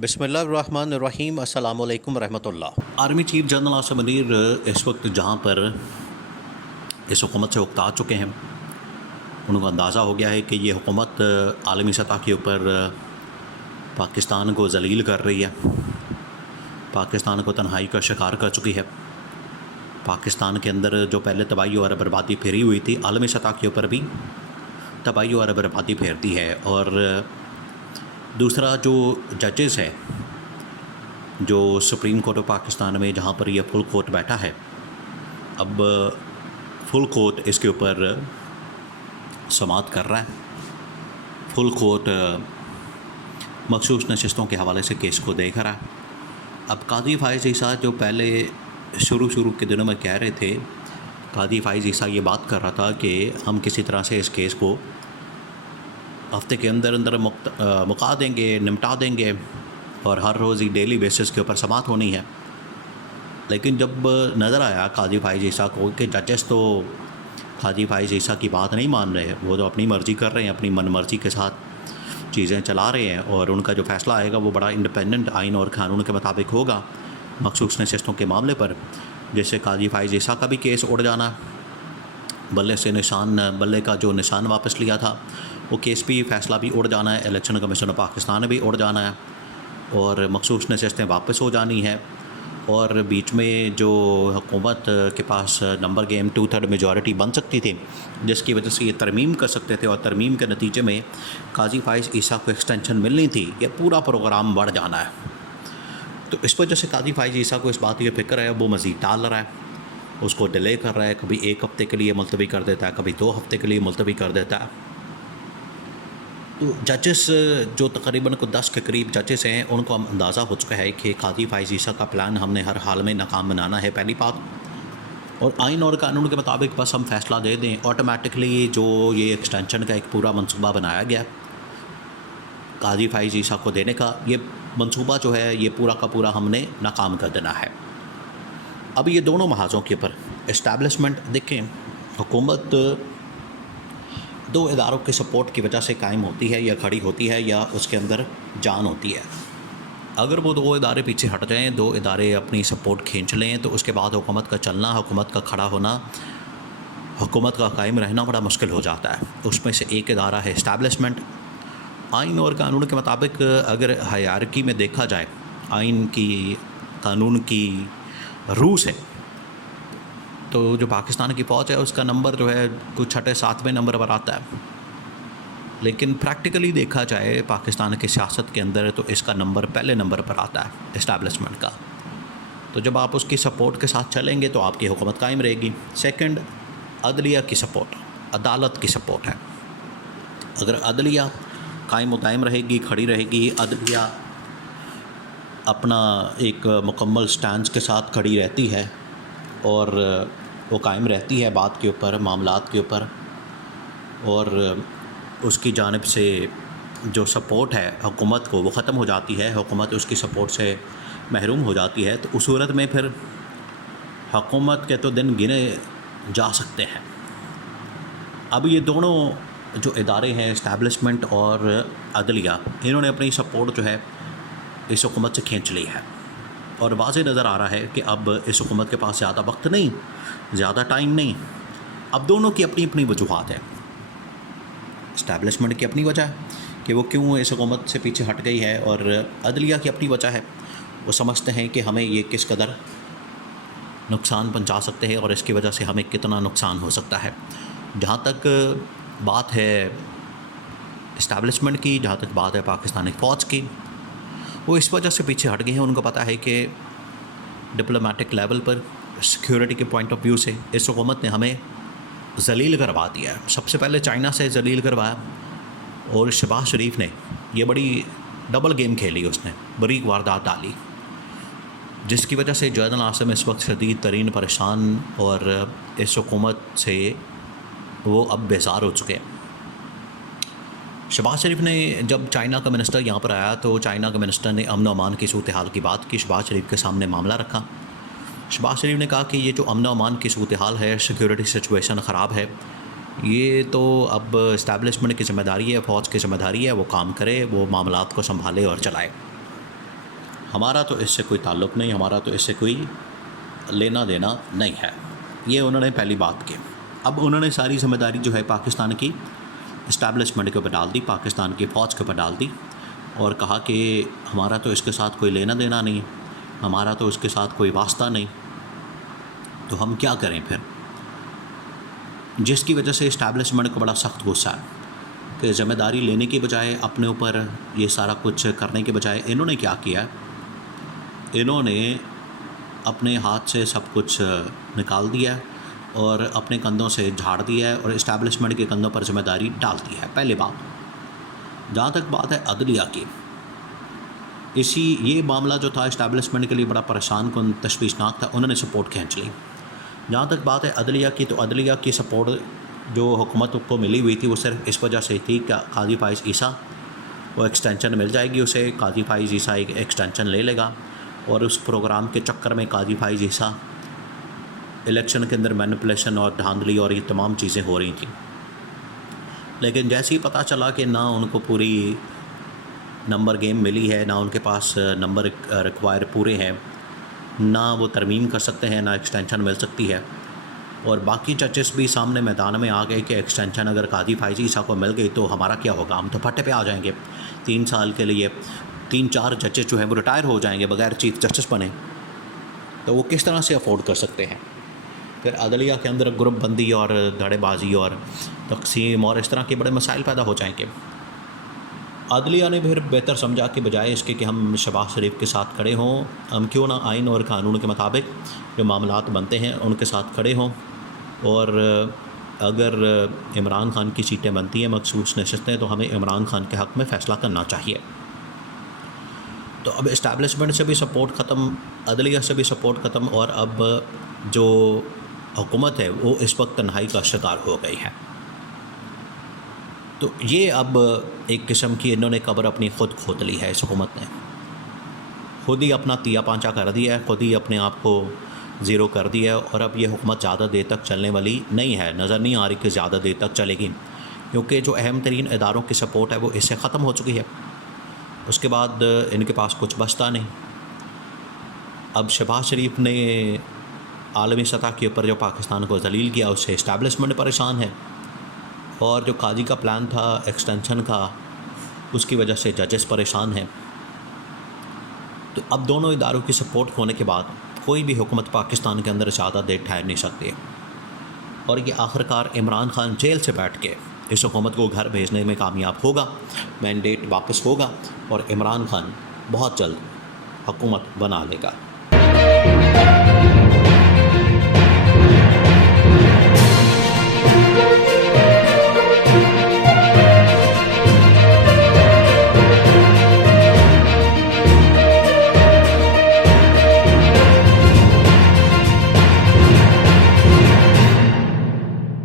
बिस्मिल्लाहिर्रहमानिर्रहीम अस्सलामु अलैकुम रहमतुल्लाह। Army chief general Asim Munir इस वक्त जहाँ पर इस हुकूमत से उकता चुके हैं, उनको अंदाज़ा हो गया है कि ये हुकूमत आलमी सतह के ऊपर पाकिस्तान को ज़लील कर रही है, पाकिस्तान को तन्हाई का शिकार कर चुकी है। पाकिस्तान के अंदर जो पहले तबाही और बर्बादी फेरी हुई थी, आलमी सतह के ऊपर भी तबाही और बर्बादी फेरती है। और दूसरा जो जजेस है, जो सुप्रीम कोर्ट ऑफ पाकिस्तान में जहाँ पर यह फुल कोर्ट बैठा है, अब फुल कोर्ट इसके ऊपर समाअत कर रहा है। फुल कोर्ट मखसूस नशिस्तों के हवाले से केस को देख रहा है। अब काजी फ़ाइज़ ईसा जो पहले शुरू के दिनों में कह रहे थे, काजी फ़ाइज़ ईसा ये बात कर रहा था कि हम किसी तरह से इस केस को हफ्ते के अंदर अंदर मुका देंगे, निपटा देंगे और हर रोज़ ही डेली बेसिस के ऊपर समाअत होनी है। लेकिन जब नज़र आया काजी फ़ाइज़ ईसा को कि जजेस तो काजी फ़ाइज़ ईसा की बात नहीं मान रहे, वो तो अपनी मर्ज़ी कर रहे हैं, अपनी मनमर्ज़ी के साथ चीज़ें चला रहे हैं और उनका जो फ़ैसला आएगा वो बड़ा इंडिपेंडेंट आइन और क़ानून के मुताबिक होगा मखसूस नशिस्तों के मामले पर। जैसे काजी फ़ाइज़ ईसा का भी केस उड़ जाना, बल्ले का जो निशान वापस लिया था वो केस भी, फ़ैसला भी उड़ जाना है। इलेक्शन कमीशन ऑफ पाकिस्तान भी उड़ जाना है और मखसूस नशिस्तें वापस हो जानी है। और बीच में जो हुकूमत के पास नंबर गेम 2/3 मेजॉरिटी बन सकती थी, जिसकी वजह से ये तरमीम कर सकते थे और तरमीम के नतीजे में काजी फ़ाइज़ ईसा को एक्सटेंशन मिलनी थी, ये पूरा प्रोग्राम बढ़ जाना है। तो इस वजह से काजी फ़ाइज़ ईसा को इस बात की फ़िक्र है, वो मज़ीद टाल रहा है, उसको डिले कर रहा है। कभी 1 हफ़्ते के लिए मुलतवी कर देता है, कभी 2 हफ़्ते के लिए मुलतवी कर देता है। तो जजेस जो तकरीबन को 10 के करीब जजेस हैं, उनको अंदाज़ा हो चुका है कि काजी फ़ाइज़ ईसा का प्लान हमने हर हाल में नाकाम बनाना है, पहली बात। और आइन और कानून के मुताबिक बस हम फ़ैसला दे दें, ऑटोमेटिकली जो ये एक्सटेंशन का एक पूरा मंसूबा बनाया गया काजी फ़ाइज़ ईसा को देने का, ये मंसूबा जो है ये पूरा का पूरा हमने नाकाम कर देना है। अब ये दोनों महाज़ों के ऊपर इस्टेब्लिशमेंट देखें, हुकूमत 2 इदारों के सपोर्ट की वजह से कायम होती है या खड़ी होती है या उसके अंदर जान होती है। अगर वो 2 इदारे पीछे हट जाएँ, 2 इदारे अपनी सपोर्ट खींच लें, तो उसके बाद हुकूमत का चलना, हुकूमत का खड़ा होना, हुकूमत का कायम रहना बड़ा मुश्किल हो जाता है। उसमें से एक इदारा है इस्टेब्लिशमेंट। आइन और कानून के मुताबिक अगर हायरार्की में देखा जाए, आइन की, कानून की रूह से, तो जो पाकिस्तान की फ़ौज है उसका नंबर जो है कुछ 6-7वें नंबर पर आता है। लेकिन प्रैक्टिकली देखा जाए पाकिस्तान की सियासत के अंदर तो इसका नंबर पहले नंबर पर आता है इस्टेब्लिशमेंट का। तो जब आप उसकी सपोर्ट के साथ चलेंगे तो आपकी हुकूमत कायम रहेगी। सेकंड, अदलिया की सपोर्ट, अदालत की सपोर्ट है। अगर अदलिया कायम दायम रहेगी, खड़ी रहेगी, अदलिया अपना एक मुकम्मल स्टैंड के साथ खड़ी रहती है और वो कायम रहती है बात के ऊपर, मामलात के ऊपर, और उसकी जानिब से जो सपोर्ट है हुकूमत को वो ख़त्म हो जाती है, हुकूमत उसकी सपोर्ट से महरूम हो जाती है, तो उस सूरत में फिर हुकूमत के तो दिन गिने जा सकते हैं। अब ये दोनों जो इदारे हैं, इस्टेब्लिशमेंट और अदलिया, इन्होंने अपनी सपोर्ट जो है इस हुकूमत से खींच ली है और वाज़ेह नज़र आ रहा है कि अब इस हुकूमत के पास ज़्यादा वक्त नहीं, ज़्यादा टाइम नहीं। अब दोनों की अपनी अपनी वजूहात है। इस्टेब्लिशमेंट की अपनी वजह है कि वो क्यों इस हुकूमत से पीछे हट गई है, और अदलिया की अपनी वजह है, वो समझते हैं कि हमें ये किस कदर नुकसान पहुंचा सकते हैं और इसकी वजह से हमें कितना नुकसान हो सकता है। जहाँ तक बात है इस्टेब्लिशमेंट की, जहाँ तक बात है पाकिस्तानी फ़ौज की, वो इस वजह से पीछे हट गए हैं। उनको पता है कि डिप्लोमेटिक लेवल पर, सिक्योरिटी के पॉइंट ऑफ व्यू से इस हुकूमत ने हमें ज़लील करवा दिया है। सबसे पहले चाइना से ज़लील करवाया और शहबाज शरीफ ने ये बड़ी डबल गेम खेली, उसने बरीक वारदात डाली, जिसकी वजह से जनरल आसिम इस वक्त शदीद तरीन परेशान और इस हुकूमत से वो अब बेजार हो चुके हैं। शहबाज शरीफ ने जब चाइना का मिनिस्टर यहाँ पर आया तो चाइना के मिनिस्टर ने अमन अमान की सूरत हाल की बात की, शहबाज शरीफ के सामने मामला रखा। शहबाज शरीफ ने कहा कि ये जो अमन अमान की सूरत हाल है, सिक्योरिटी सिचुएशन ख़राब है, ये तो अब इस्टेब्लिशमेंट की ज़िम्मेदारी है, फ़ौज की ज़िम्मेदारी है, वो काम करे, वो मामलात को संभाले और चलाए। हमारा तो इससे कोई ताल्लुक़ नहीं, हमारा तो इससे कोई लेना देना नहीं है। ये उन्होंने पहली बात की। अब उन्होंने सारी ज़िम्मेदारी जो है पाकिस्तान की इस्टेब्लिशमेंट के ऊपर डाल दी, पाकिस्तान की फ़ौज के ऊपर डाल दी और कहा कि हमारा तो इसके साथ कोई लेना देना नहीं, हमारा तो इसके साथ कोई वास्ता नहीं, तो हम क्या करें फिर। जिसकी वजह से इस्टेब्लिशमेंट को बड़ा सख्त गुस्सा है कि ज़िम्मेदारी लेने की बजाय, अपने ऊपर ये सारा कुछ करने के बजाय इन्होंने क्या किया, इन्होंने अपने हाथ से सब कुछ निकाल दिया और अपने कंधों से झाड़ दिया है और इस्टेब्लिशमेंट के कंधों पर ज़िम्मेदारी डाल दी है। पहले बात। जहाँ तक बात है अदलिया की, ये मामला जो था इस्टेब्लिशमेंट के लिए बड़ा परेशान कन तशवीशनाक था, उन्होंने सपोर्ट खींच ली। जहाँ तक बात है अदलिया की, तो अदलिया की सपोर्ट जो हुकूमत को मिली हुई थी वो सिर्फ इस वजह से थी कि काजी फाइज़ ईसा वो एक्सटेंशन मिल जाएगी उसे, काजी फाइज़ ईसा एक एक्सटेंशन ले लेगा और उस प्रोग्राम के चक्कर में काजी फाइज़ ईसा इलेक्शन के अंदर मैनिपुलेशन और धांधली और ये तमाम चीज़ें हो रही थी। लेकिन जैसे ही पता चला कि ना उनको पूरी नंबर गेम मिली है, ना उनके पास नंबर रिक्वायर पूरे हैं, ना वो तरमीम कर सकते हैं, ना एक्सटेंशन मिल सकती है, और बाकी जजेस भी सामने मैदान में आ गए कि एक्सटेंशन अगर काजी फाइज़ ईसा को मिल गई तो हमारा क्या होगा, हम तो फट्टे पे आ जाएंगे। 3 साल के लिए 3-4 जजेस जो हैं वो रिटायर हो जाएंगे बगैर चीफ जस्टिस बने, तो वो किस तरह से अफोर्ड कर सकते हैं। फिर अदलिया के अंदर ग्रुप बंदी और धड़ेबाजी और तकसीम और इस तरह के बड़े मसाइल पैदा हो जाएंगे। अदलिया ने फिर बेहतर समझा कि बजाय इसके कि हम शहबाज शरीफ के साथ खड़े हों, हम क्यों ना आइन और कानून के मुताबिक जो मामलात बनते हैं उनके साथ खड़े हों, और अगर इमरान खान की सीटें बनती हैं मखसूस नशस्तें, तो हमें इमरान खान के हक़ में फ़ैसला करना चाहिए। तो अब इस्टेब्लिशमेंट से भी सपोर्ट ख़त्म, अदलिया से भी सपोर्ट ख़त्म, और अब जो हुकूमत है वो इस वक्त तन्हाई का शिकार हो गई है। तो ये अब एक किस्म की इन्होंने कब्र अपनी ख़ुद खोद ली है। इस हुकूमत ने खुद ही अपना तिया पांचा कर दिया है, खुद ही अपने आप को ज़ीरो कर दिया है, और अब ये हुकूमत ज़्यादा देर तक चलने वाली नहीं है, नज़र नहीं आ रही कि ज़्यादा देर तक चलेगी, क्योंकि जो अहम तरीन इदारों की सपोर्ट है वो इससे ख़त्म हो चुकी है। उसके बाद इनके पास कुछ बचता नहीं। अब शहबाज शरीफ ने आलमी सतह के ऊपर जो पाकिस्तान को ज़लील किया उससे इस्टेब्लिशमेंट परेशान है, और जो काजी का प्लान था एक्सटेंशन का उसकी वजह से जजेस परेशान हैं। तो अब दोनों इदारों की सपोर्ट होने के बाद कोई भी हुकूमत पाकिस्तान के अंदर ज़्यादा देर ठहर नहीं सकती है, और ये आखिरकार इमरान खान जेल से बैठ के इस हुकूमत को घर भेजने में कामयाब होगा, मैंडेट वापस होगा और इमरान खान बहुत जल्द हुकूमत बना लेगा।